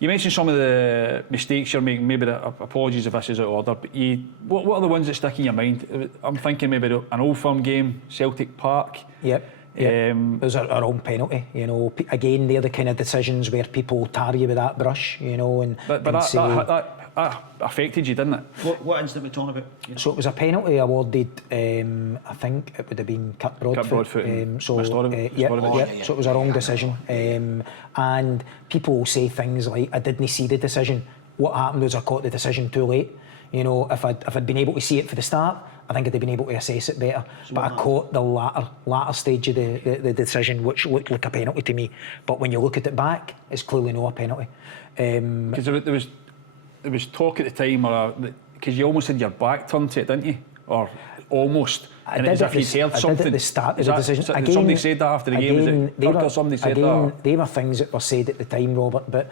You mentioned some of the mistakes you're making. Maybe apologies if this is out of order, but what are the ones that stick in your mind? I'm thinking maybe an Old Firm game, Celtic Park. Yep. It was a wrong penalty. Again, they're the kind of decisions where people tar you with that brush. And but that affected you, didn't it? What incident are we talking about? So it was a penalty awarded. I think it would have been cut Broadfoot. So it was a wrong decision. And people will say things like, "I didn't see the decision. What happened was I caught the decision too late." If I'd been able to see it for the start, I think I'd have been able to assess it better. But I caught the latter stage of the decision, which looked like a penalty to me. But when you look at it back, it's clearly not a penalty. Because there was talk at the time, because you almost had your back turned to it, didn't you? Or almost. And it was as if you'd heard something. At the start of the decision. Did somebody said that after the game? Was it Kirk or somebody said that? They were things that were said at the time, Robert, but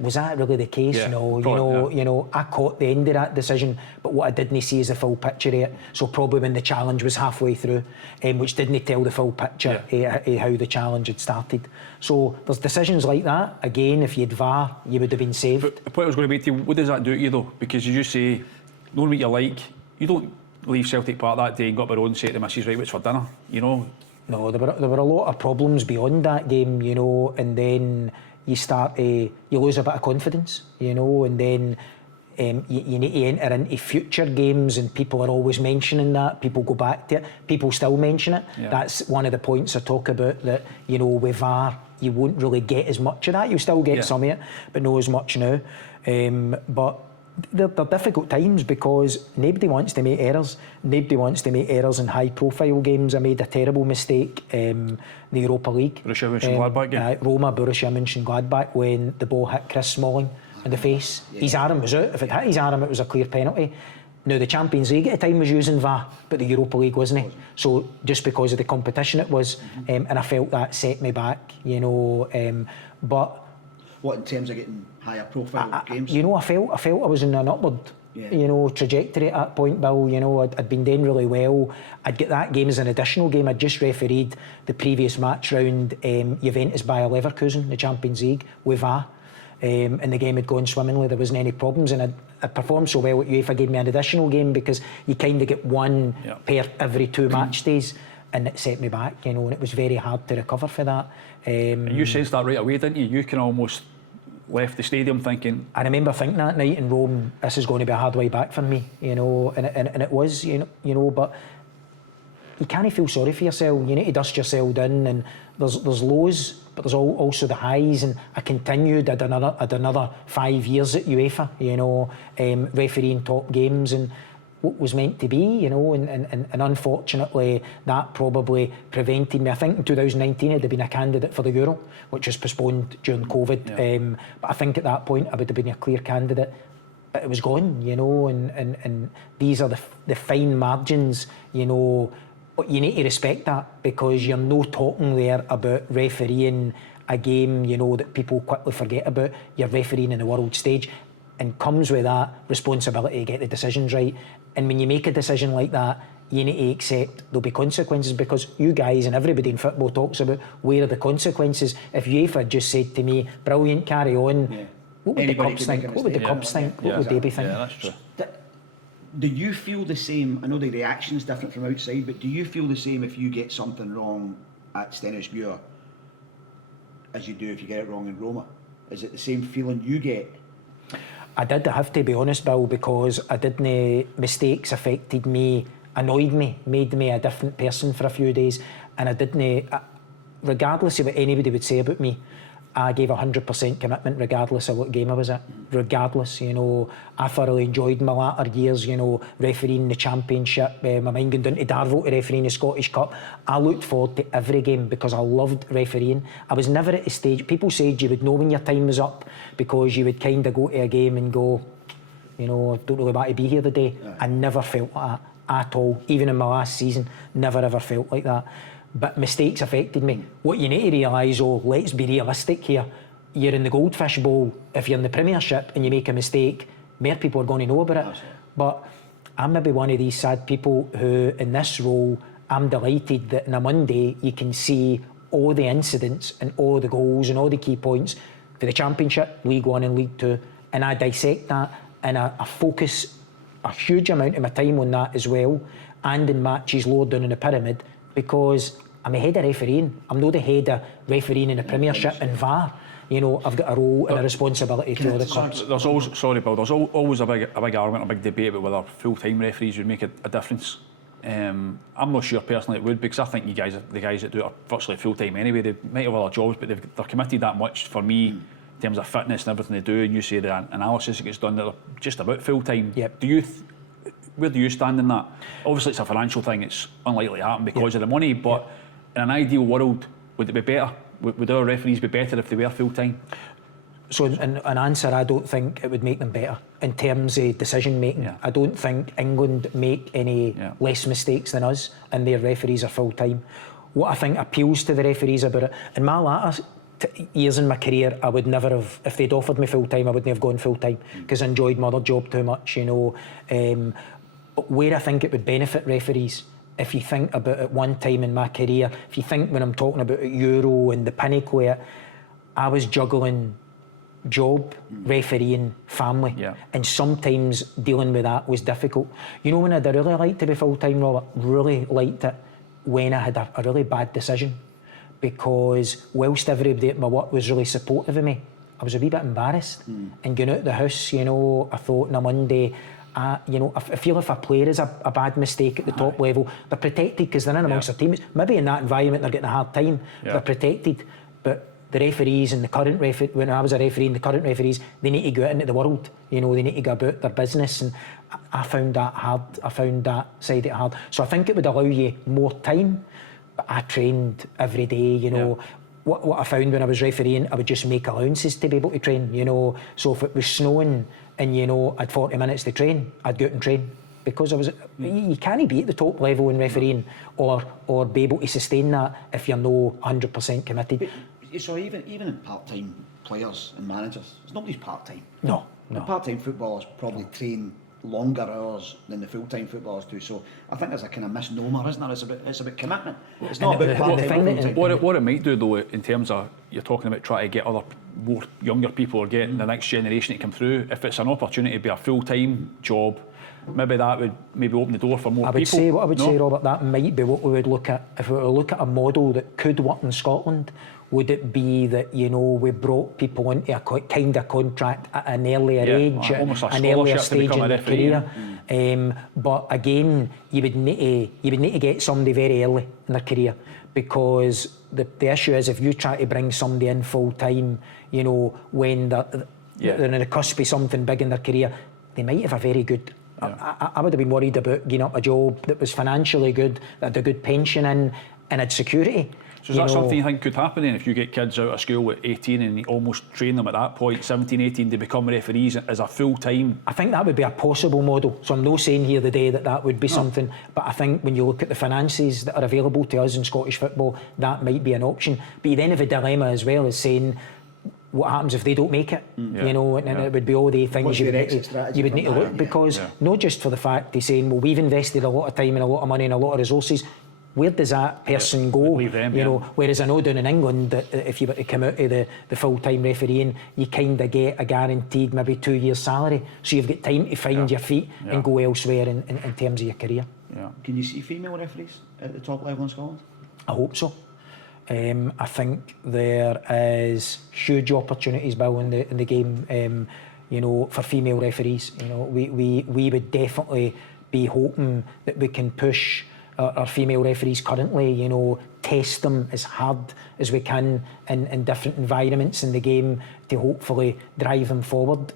was that really the case? Yeah, no. I caught the end of that decision, but what I didn't see is the full picture of it. So probably when the challenge was halfway through, which didn't tell the full picture of how the challenge had started. So there's decisions like that. Again, if you'd VAR, you would have been saved. But the point I was going to be to you, what does that do to you though? Because as you say, knowing what you like, you don't leave Celtic Park that day and go up your own, say to the missus, right, what's for dinner? No, there were a lot of problems beyond that game, and then you lose a bit of confidence, and then you need to enter into future games, and people are always mentioning that. People go back to it. People still mention it. Yeah. That's one of the points I talk about, that, with VAR, you won't really get as much of that. You'll still get some of it, but not as much now. But they're difficult times because nobody wants to make errors. Nobody wants to make errors in high-profile games. I made a terrible mistake in the Europa League. Borussia Mönchengladbach game. Roma, Borussia Mönchengladbach, when the ball hit Chris Smalling in the face. His arm was out. If it hit his arm, it was a clear penalty. Now, the Champions League at the time was using VAR, but the Europa League wasn't. So just because of the competition it was, and I felt that set me back, but... What, in terms of getting higher profile games? I felt I was in an upward trajectory at that point, Bill. I'd been doing really well. I'd get that game as an additional game. I'd just refereed the previous match round, Juventus by Leverkusen, the Champions League, with VAR. And the game had gone swimmingly, there wasn't any problems, and I'd performed so well at UEFA, gave me an additional game because you kind of get one per every 2 match days, and it set me back, and it was very hard to recover for that. And you sensed that right away, didn't you? You can almost left the stadium thinking... I remember thinking that night in Rome, this is going to be a hard way back for me, and it was, but you can't feel sorry for yourself. You need to dust yourself in, and there's lows, but there's also the highs, and I continued, had another 5 years at UEFA, refereeing top games, and what was meant to be, and unfortunately that probably prevented me. I think in 2019 I'd have been a candidate for the Euro, which was postponed during COVID. But I think at that point I would have been a clear candidate, but it was gone, and these are the fine margins, but you need to respect that, because you're no talking there about refereeing a game, that people quickly forget about. You're refereeing in the world stage, and comes with that responsibility to get the decisions right. And when you make a decision like that, you need to accept there'll be consequences, because you guys and everybody in football talks about where are the consequences. If UEFA had just said to me, brilliant, carry on, what would the Cubs think? What would the Cubs think? What would they be thinking? Yeah, that's true. Do you feel the same? I know the reaction's different from outside, but do you feel the same if you get something wrong at Stennismuir as you do if you get it wrong in Roma? Is it the same feeling you get? I have to be honest, Bill, because mistakes affected me, annoyed me, made me a different person for a few days, and I didn't, regardless of what anybody would say about me, I gave 100% commitment regardless of what game I was at. Regardless, I thoroughly enjoyed my latter years, refereeing the Championship, my mind going down to Darvel to refereeing the Scottish Cup. I looked forward to every game because I loved refereeing. I was never at a stage, people said you would know when your time was up because you would kind of go to a game and go, I don't really want to be here today. Yeah. I never felt like that at all. Even in my last season, never ever felt like that. But mistakes affected me. What you need to realise, let's be realistic here. You're in the Goldfish Bowl. If you're in the Premiership and you make a mistake, more people are going to know about it. Absolutely. But I'm maybe one of these sad people who, in this role, I'm delighted that on a Monday you can see all the incidents and all the goals and all the key points for the Championship, League One and League Two, and I dissect that and I focus a huge amount of my time on that as well, and in matches lower down in the pyramid, because I'm a head of refereeing. I'm not the head of refereeing in the Premiership and VAR. You know, I've got a role and a responsibility to all the clubs. There's always, sorry Bill, there's always a big argument, a big debate about whether full-time referees would make a difference. I'm not sure personally it would, because I think the guys that do it are virtually full-time anyway. They might have other jobs, but they're committed that much for me in terms of fitness and everything they do. And you say the analysis that gets done, that they're just about full-time. Yep. Where do you stand in that? Obviously it's a financial thing, it's unlikely to happen because of the money, but in an ideal world, would it be better? Would our referees be better if they were full-time? So in an answer, I don't think it would make them better in terms of decision making. I don't think England make any less mistakes than us, and their referees are full-time. What I think appeals to the referees about it, in my latter years in my career, I would never have, if they'd offered me full-time, I wouldn't have gone full-time, because I enjoyed my other job too much, you know. But where I think it would benefit referees, if you think about it one time in my career, if you think when I'm talking about Euro and the pinnacle, I was juggling job, refereeing, family, and sometimes dealing with that was difficult. You know when I'd really like to be full-time, Robert, really liked it when I had a really bad decision, because whilst everybody at my work was really supportive of me, I was a wee bit embarrassed. And going out the house, you know, I thought on a Monday, you know, I feel if a player is a bad mistake at the top level, they're protected because they're in amongst their teammates. Maybe in that environment they're getting a hard time, they're protected. But the referees and the current when I was a referee and the current referees, they need to go out into the world, you know, they need to go about their business, and I found that hard. I found that side of it hard. So I think it would allow you more time, but I trained every day, you know. What I found when I was refereeing, I would just make allowances to be able to train, you know. So if it was snowing and, you know, I'd 40 minutes to train, I'd go out and train, because I was. You can't be at the top level in refereeing or be able to sustain that if you're no 100% committed. But, so even in part-time players and managers, nobody's part-time. No. The part-time footballers probably train longer hours than the full-time footballers do. So I think there's a kind of misnomer, isn't there? It's about commitment. It's not about part-time or full-time. What it might do though, in terms of you're talking about trying to get other more younger people or getting the next generation to come through, if it's an opportunity to be a full-time job, maybe that would open the door for more people. I would say, Robert, that might be what we would look at. If we were to look at a model that could work in Scotland, would it be that, you know, we brought people into a kind of contract at an earlier age, an earlier stage in their career? But again, you would need to get somebody very early in their career, because the issue is if you try to bring somebody in full time, you know, when they're on the cusp of something big in their career, they might have a very good. I would have been worried about getting up a job that was financially good, that had a good pension in, and had security. So is that something you think could happen then, if you get kids out of school at 18 and you almost train them at that point, 17, 18, to become referees as a full-time? I think that would be a possible model. So I'm not saying here today that would be something, but I think when you look at the finances that are available to us in Scottish football, that might be an option. But you then have a dilemma as well, as saying, what happens if they don't make it? You know, and it would be all the things you would need to look, because not just for the fact of saying, well, we've invested a lot of time and a lot of money and a lot of resources, where does that person go? Leave them, you know, whereas I know down in England that if you were to come out of the full-time refereeing, you kind of get a guaranteed maybe 2 years salary, so you've got time to find your feet and go elsewhere in terms of your career. Can you see female referees at the top level in Scotland? I hope so. I think there is huge opportunities, Bill, in the game, you know, for female referees. You know, we would definitely be hoping that we can push our female referees currently, you know, test them as hard as we can in different environments in the game to hopefully drive them forward.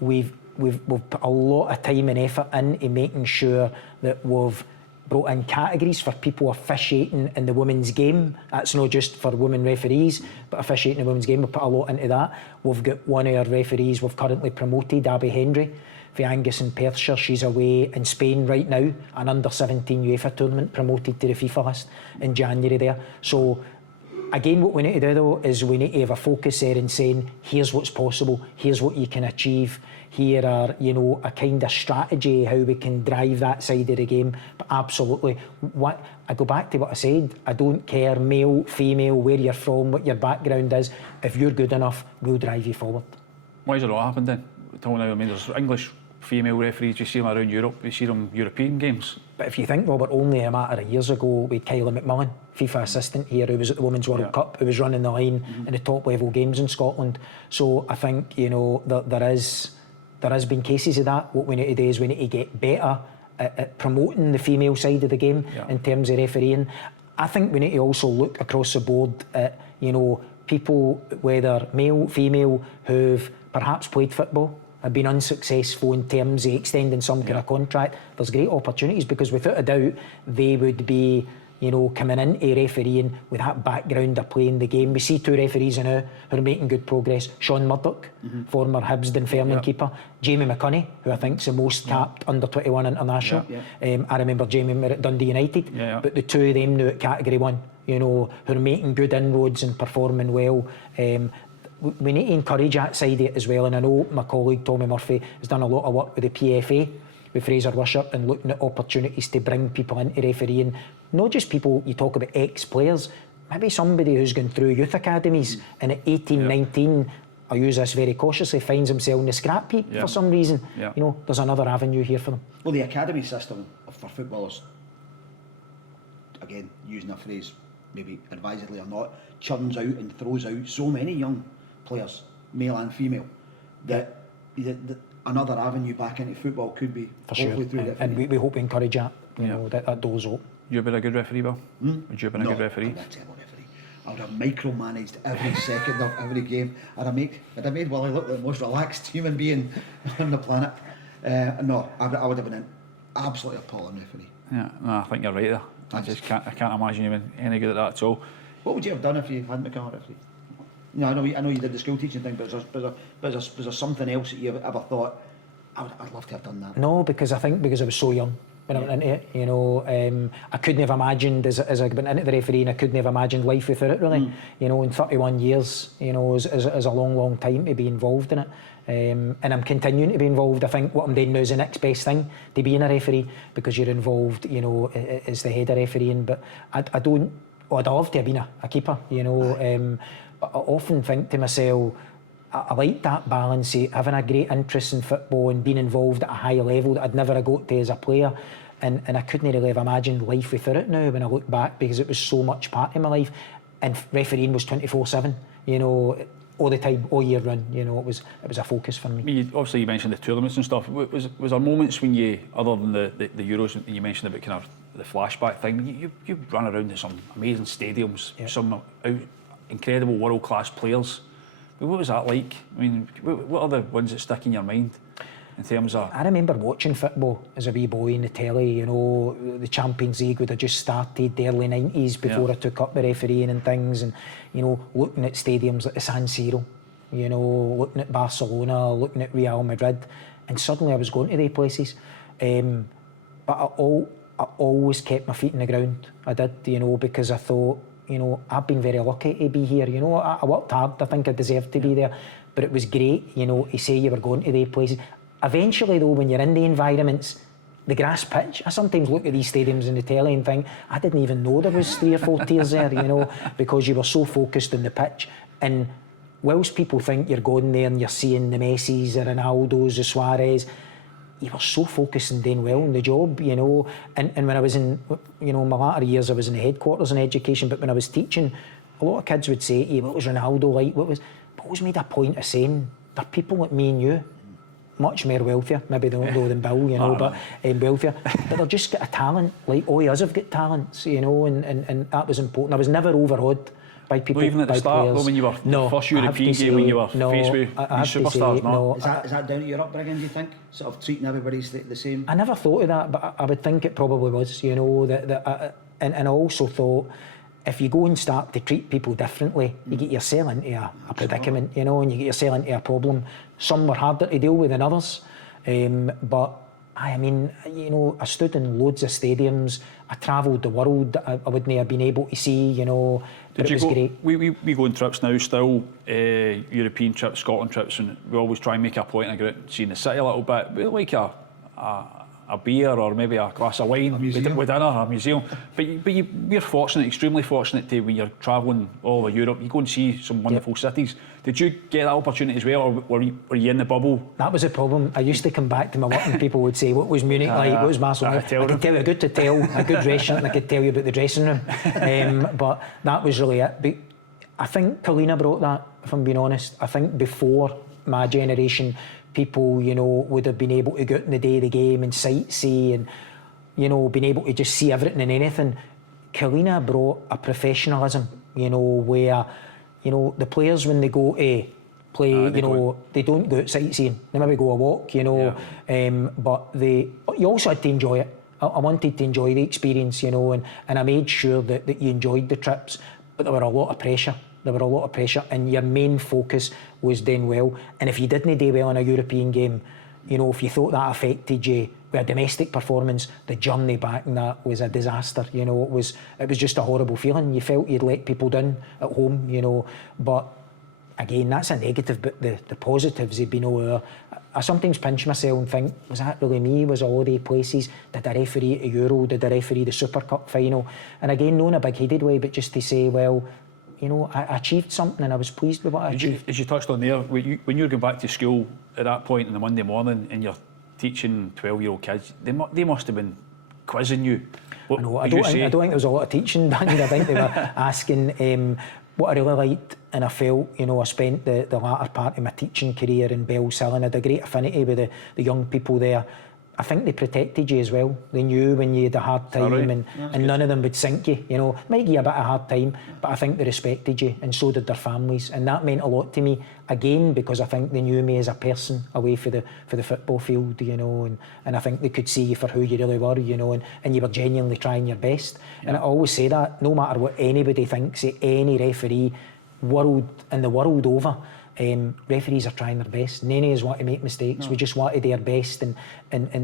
We've put a lot of time and effort into making sure that we've brought in categories for people officiating in the women's game. That's not just for women referees, but officiating in the women's game. We've put a lot into that. We've got one of our referees we've currently promoted, Abby Hendry, for Angus and Perthshire. She's away in Spain right now, an under-17 UEFA tournament, promoted to the FIFA list in January there. So again, what we need to do though is we need to have a focus there in saying, here's what's possible, here's what you can achieve, here are, you know, a kind of strategy how we can drive that side of the game. But absolutely, what I go back to what I said, I don't care male, female, where you're from, what your background is. If you're good enough, we'll drive you forward. Why has it not happened then? Till now, I mean, there's English female referees, you see them around Europe, you see them European games. But if you think, Robert, only a matter of years ago with Kylie McMullen, FIFA assistant here, who was at the Women's World Cup, who was running the line in the top level games in Scotland. So I think, you know, there has been cases of that. What we need to do is we need to get better at promoting the female side of the game in terms of refereeing. I think we need to also look across the board at, you know, people, whether male, female, who've perhaps played football, have been unsuccessful in terms of extending some kind of contract. There's great opportunities because without a doubt they would be, you know, coming into refereeing with that background of playing the game. We see two referees now who are making good progress. Sean Murdoch, former Hibs Dunfermline keeper. Jamie McCunney, who I think is the most capped under-21 international. I remember Jamie at Dundee United. But the two of them now at Category 1, you know, who are making good inroads and performing well. We need to encourage that side of it as well. And I know my colleague Tommy Murphy has done a lot of work with the PFA, with Fraser Wishart, and looking at opportunities to bring people into refereeing. Not just people, you talk about ex-players, maybe somebody who's gone through youth academies and at 18, 19, I use this very cautiously, finds himself in the scrap heap for some reason. You know, there's another avenue here for them. Well, the academy system for footballers, again, using a phrase maybe advisedly or not, churns out and throws out so many young players, male and female, that another avenue back into football could be for sure. And we hope to encourage that, you know, that doors open. You've been a good referee, Bill? Would you have been a good referee? I'm not a terrible referee. I would have micromanaged every second of every game. I'd have made Willie look like the most relaxed human being on the planet. No, I would have been an absolutely appalling referee. Yeah, no, I think you're right there. I can't imagine you being any good at that at all. What would you have done if you hadn't become a referee? You know, I know you did the school teaching thing, but was there something else that you ever thought, I'd love to have done that? No, because I was so young when I went into it. You know, I couldn't have imagined as I went into the refereeing, I couldn't have imagined life without it really. You know, in 31 years, you know, is a long time to be involved in it. And I'm continuing to be involved. I think what I'm doing now is the next best thing to being a referee, because you're involved, you know, as the head of refereeing. But I'd love to have been a keeper, you know. But I often think to myself, I like that balance of having a great interest in football and being involved at a high level that I'd never have got to as a player. And I couldn't really have imagined life without it now when I look back, because it was so much part of my life. And refereeing was 24/7, you know, all the time, all year round. You know, it was a focus for me. Obviously, you mentioned the tournaments and stuff. Was there moments when you, other than the Euros, you mentioned about kind of the flashback thing, you run around in some amazing stadiums, some incredible world-class players. What was that like? I mean, what are the ones that stick in your mind in terms of... I remember watching football as a wee boy in the telly, you know, the Champions League would have just started, the early 90s, before I took up the refereeing and things, and, you know, looking at stadiums like the San Siro, you know, looking at Barcelona, looking at Real Madrid, and suddenly I was going to these places. But I always kept my feet in the ground. I did, you know, because I thought, you know, I've been very lucky to be here. You know, I worked hard. I think I deserved to be there. But it was great, you know, to say you were going to these places. Eventually, though, when you're in the environments, the grass pitch, I sometimes look at these stadiums in the telly and think, I didn't even know there was 3 or 4 tiers there, you know, because you were so focused on the pitch. And whilst people think you're going there and you're seeing the Messis, the Ronaldos, the Suarez, you were so focused on doing well in the job, you know. And when I was in, you know, my latter years, I was in the headquarters in education, but when I was teaching, a lot of kids would say to you, what was Ronaldo like? But I always made a point of saying, they're people like me and you, much more wealthier, maybe they don't know than Bill, you know, but wealthier. But they've just got a talent, like all of us have got talents, you know, and that was important. I was never overawed by people. Well, even at the start, players. Though, when you were first European game, when you were faced with these superstars, no. Is that down to your upbringing, do you think? Sort of treating everybody the same? I never thought of that, but I would think it probably was, you know, and I also thought, if you go and start to treat people differently, you get yourself into a predicament, you know, and you get yourself into a problem. Some were harder to deal with than others, but I mean, you know, I stood in loads of stadiums. I travelled the world that I wouldn't have been able to see, you know. But it was great. We go on trips now still, European trips, Scotland trips, and we always try and make a point of going out and seeing the city a little bit. We like a beer or maybe a glass of wine with dinner, a museum. We're fortunate, extremely fortunate to, when you're travelling all over Europe, you go and see some wonderful cities. Did you get that opportunity as well, or were you in the bubble? That was the problem. I used to come back to my work and people would say, what was Munich like, what was Barcelona like? I could tell you, good to tell, a good restaurant, and I could tell you about the dressing room. But that was really it. But I think Kalina brought that, if I'm being honest. I think before my generation, people, you know, would have been able to go out in the day of the game and sightsee and, you know, been able to just see everything and anything. Kalina brought a professionalism, you know, where, you know, the players, when they go to play, you know, they don't go out sightseeing. They maybe go a walk, you know, but you also had to enjoy it. I wanted to enjoy the experience, you know, and I made sure that you enjoyed the trips, but there were a lot of pressure. And your main focus was doing well. And if you didn't do well in a European game, you know, if you thought that affected you with a domestic performance, the journey back and that was a disaster. You know, it was just a horrible feeling. You felt you'd let people down at home, you know. But again, that's a negative, but the positives have been over. I sometimes pinch myself and think, was that really me? Was all the places? Did I referee a Euro? Did I referee the Super Cup final? And again, not in a big-headed way, but just to say, well, you know, I achieved something and I was pleased with what I achieved. As you touched on there, when you were going back to school at that point on the Monday morning and you're teaching 12-year-old kids, they must have been quizzing you. I don't think there was a lot of teaching done. I think they were asking what I really liked, and I felt, you know, I spent the latter part of my teaching career in Bellshill and had a great affinity with the young people there. I think they protected you as well. They knew when you had a hard time, and none of them would sink you. You know, might give you a bit of a hard time, but I think they respected you, and so did their families, and that meant a lot to me. Again, because I think they knew me as a person away for the football field, you know, and I think they could see you for who you really were, you know, and you were genuinely trying your best. Yeah. And I always say that, no matter what anybody thinks, any referee, the world over. Referees are trying their best. None of us want to make mistakes. No. We just want to do our best and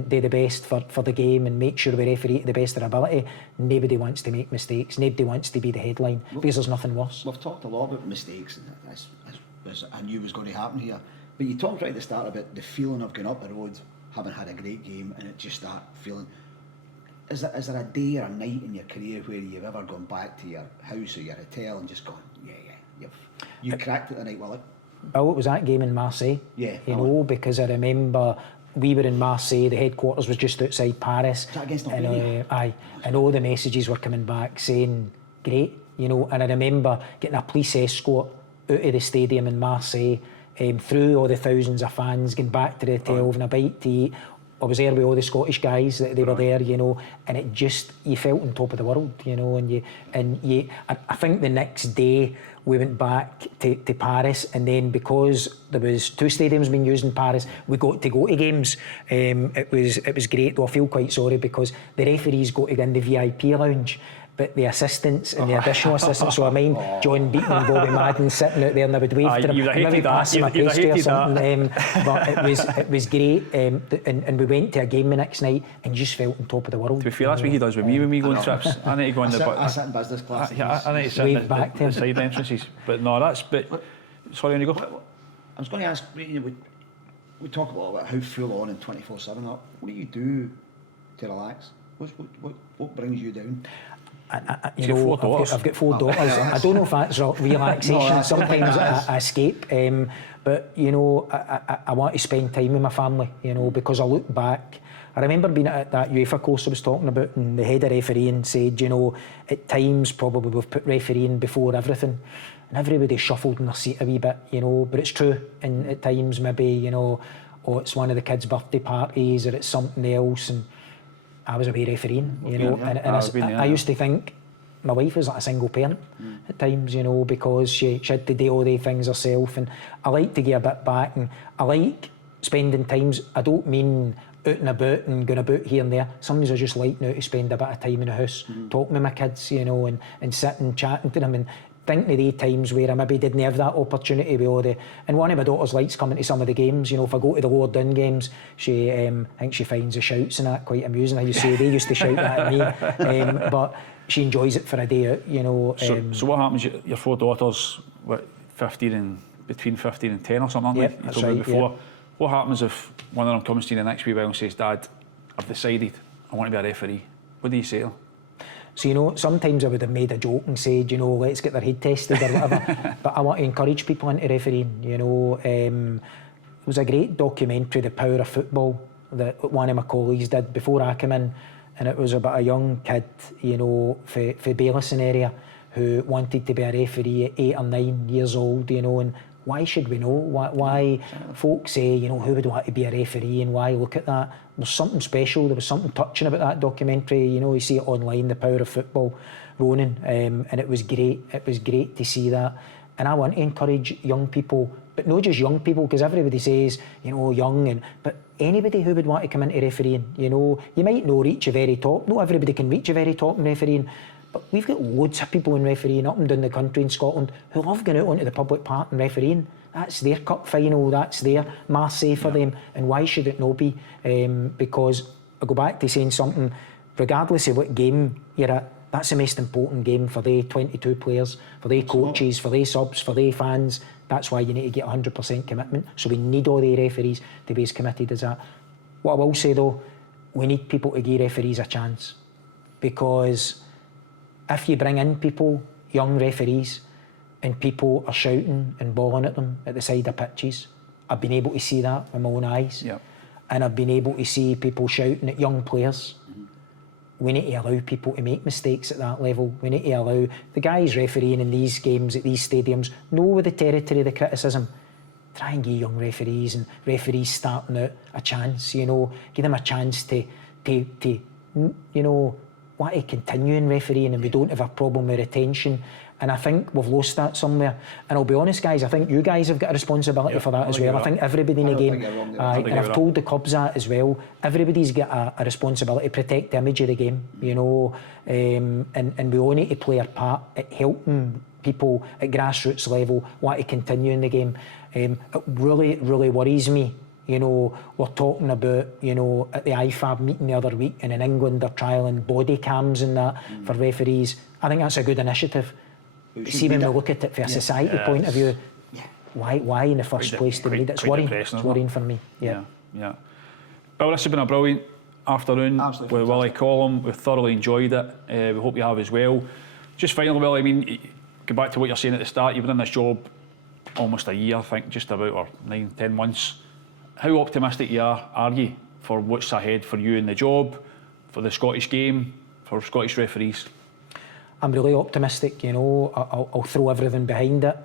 do the best for the game and make sure we referee to the best of our ability. Nobody wants to make mistakes. Nobody wants to be the headline because there's nothing worse. We've talked a lot about mistakes, as I knew was going to happen here. But you talked right at the start about the feeling of going up the road, having had a great game, and it just that feeling. Is there a day or a night in your career where you've ever gone back to your house or your hotel and just gone, you cracked it the night, Willie? Oh, it was that game in Marseille. Yeah. You know, because I remember we were in Marseille, the headquarters was just outside Paris. Was that against Albania? And all the messages were coming back saying, great, you know, and I remember getting a police escort out of the stadium in Marseille, through all the thousands of fans, getting back to the hotel, having a bite to eat. I was there with all the Scottish guys that they were there, you know, and it just, you felt on top of the world, you know, and I think the next day we went back to Paris, and then because there was 2 stadiums being used in Paris, we got to go to games. It was great, though I feel quite sorry because the referees got to go in the VIP lounge, but the assistants and the additional assistants, so I mind John Beaton and Bobby Madden sitting out there, and I would wave to them, maybe pass them a pastry or something. But it was great, and we went to a game the next night and just felt on top of the world. To be fair, that's what he does with me when we go on trips. I need to go in I sit in business class. I need to sit in the side entrances. But no, sorry, on you go. I was going to ask, we talk a lot about how full on and 24/7. What do you do to relax? What brings you down? I've got 4 daughters. I don't know if that's relaxation. No, sometimes I escape, but you know, I want to spend time with my family. You know, because I look back. I remember being at that UEFA course I was talking about, and the head of refereeing said, you know, at times probably we've put refereeing before everything, and everybody shuffled in their seat a wee bit. You know, but it's true. And at times maybe, you know, it's one of the kids' birthday parties or it's something else, and I was away refereeing, you know, and I used to think my wife was like a single parent at times, you know, because she had to do all the things herself, and I like to get a bit back, and I like spending times. I don't mean out and about and going about here and there. Sometimes I just like now to spend a bit of time in the house, talking with my kids, you know, and sitting chatting to them, and thinking of the times where I maybe didn't have that opportunity with all the... And one of my daughters likes coming to some of the games. You know, if I go to the Lower Down games, she, I think she finds the shouts and that quite amusing. I used to say they used to shout that at me. But she enjoys it for a day out, you know. So what happens, your 4 daughters, between 15 and 10 or something like that? That's you told me right, before. What happens if one of them comes to you the next wee while and says, Dad, I've decided I want to be a referee? What do you say to them? So, you know, sometimes I would have made a joke and said, you know, let's get their head tested or whatever. But I want to encourage people into refereeing, you know. There was a great documentary, The Power of Football, that one of my colleagues did before I came in. And it was about a young kid, you know, for Bailison area, who wanted to be a referee at 8 or 9 years old, you know. And why should we know? Why folks say, you know, who would want to be a referee and why look at that? There's something special, there was something touching about that documentary. You know, you see it online, The Power of Football, Ronan, and it was great. It was great to see that. And I want to encourage young people, but not just young people, because everybody says, you know, young, but anybody who would want to come into refereeing. You know, you might not reach a very top. Not everybody can reach a very top in refereeing. But we've got loads of people in refereeing up and down the country in Scotland who love going out onto the public park and refereeing. That's their cup final, that's their Marseille for them. And why should it not be? Because I go back to saying something, regardless of what game you're at, that's the most important game for the 22 players, for the coaches, for the subs, for the fans. That's why you need to get 100% commitment. So we need all the referees to be as committed as that. What I will say though, we need people to give referees a chance. Because if you bring in people, young referees, and people are shouting and bawling at them at the side of pitches, I've been able to see that with my own eyes. Yep. And I've been able to see people shouting at young players. We need to allow people to make mistakes at that level. We need to allow the guys refereeing in these games at these stadiums know the territory of the criticism. Try and give young referees and referees starting out a chance, you know, give them a chance to you know, want to continue in refereeing, and we don't have a problem with retention. And I think we've lost that somewhere. And I'll be honest, guys, I think you guys have got a responsibility for that as well. I think everybody in the game, and I've told the clubs that as well, everybody's got a responsibility to protect the image of the game, you know, and we all need to play our part at helping people at grassroots level want to continue in the game. It really, really worries me. You know, we're talking about, you know, at the IFAB meeting the other week, and in England they're trialling body cams and that for referees. I think that's a good initiative. See, when we look at it from a society point of view, why in the first place do we need it? It's worrying. It's worrying for me. Yeah. Well, this has been a brilliant afternoon with Willie Collum. We've thoroughly enjoyed it. We hope you have as well. Just finally, Willie, I mean, go back to what you're saying at the start. You've been in this job almost a year, I think, just about, or 9-10 months. How optimistic are you for what's ahead for you in the job, for the Scottish game, for Scottish referees? I'm really optimistic, you know. I'll throw everything behind it.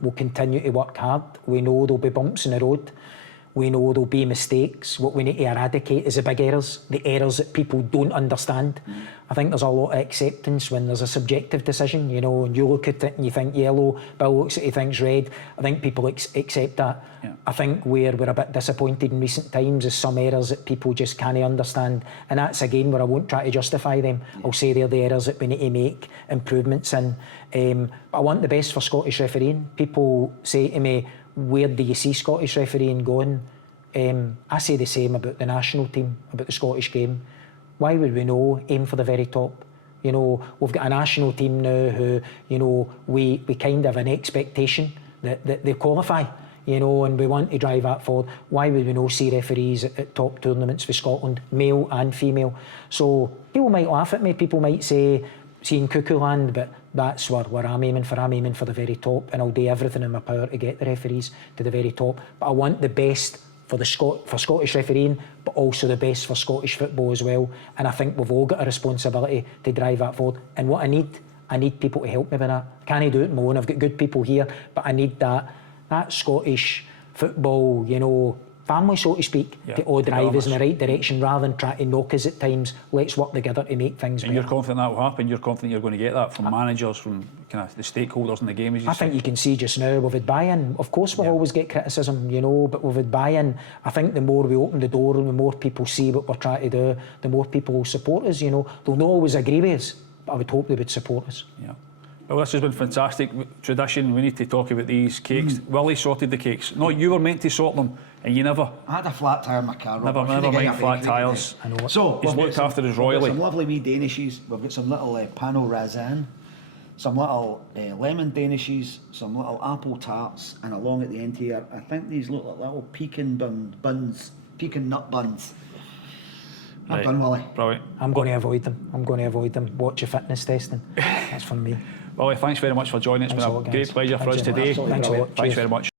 We'll continue to work hard. We know there'll be bumps in the road. We know there'll be mistakes. What we need to eradicate is the big errors, the errors that people don't understand. I think there's a lot of acceptance when there's a subjective decision, you know, and you look at it and you think yellow, Bill looks at it, he thinks red. I think people accept that. Yeah. I think where we're a bit disappointed in recent times is some errors that people just can't understand. And that's again where I won't try to justify them. I'll say they're the errors that we need to make improvements in. I want the best for Scottish refereeing. People say to me, where do you see Scottish refereeing going? I say the same about the national team, about the Scottish game. Why would we know aim for the very top? You know, we've got a national team now who, you know, we kind of have an expectation that they qualify, you know, and we want to drive that forward. Why would we not see referees at top tournaments for Scotland, male and female? So people might laugh at me, people might say, seeing cuckoo land, but that's where I'm aiming for. I'm aiming for the very top, and I'll do everything in my power to get the referees to the very top. But I want the best for Scottish refereeing, but also the best for Scottish football as well. And I think we've all got a responsibility to drive that forward. And what I need people to help me with that. I can't do it on my own. I've got good people here, but I need that Scottish football, you know, family, so to speak, to all drive us in the right direction rather than try to knock us at times. Let's work together to make things better. And you're confident that will happen? You're confident you're going to get that from managers, from kind of the stakeholders in the game, as you I think you can see just now we've had buy-in. Of course we'll always get criticism, you know, but we've had buy-in. I think the more we open the door and the more people see what we're trying to do, the more people will support us, you know. They'll not always agree with us, but I would hope they would support us. Yeah. Well, this has been fantastic. Tradition, we need to talk about these cakes. Willie sorted the cakes. No, you were meant to sort them, and you never. I had a flat tyre in my car. Never mind flat tyres. I know. So He's we've looked got after us We've royally. got some lovely wee Danishes. We've got some little Pano Razan, some little lemon Danishes, some little apple tarts, and along at the end here, I think these look like little pecan buns, pecan nut buns. I'm Right. done, Willie. Brilliant. I'm going to avoid them. Watch your fitness testing. That's for me. Willie, thanks very much for joining. It's Thanks been a a lot, great guys. pleasure for us Thanks a lot. today. Thanks a lot. Thanks Cheers. very much.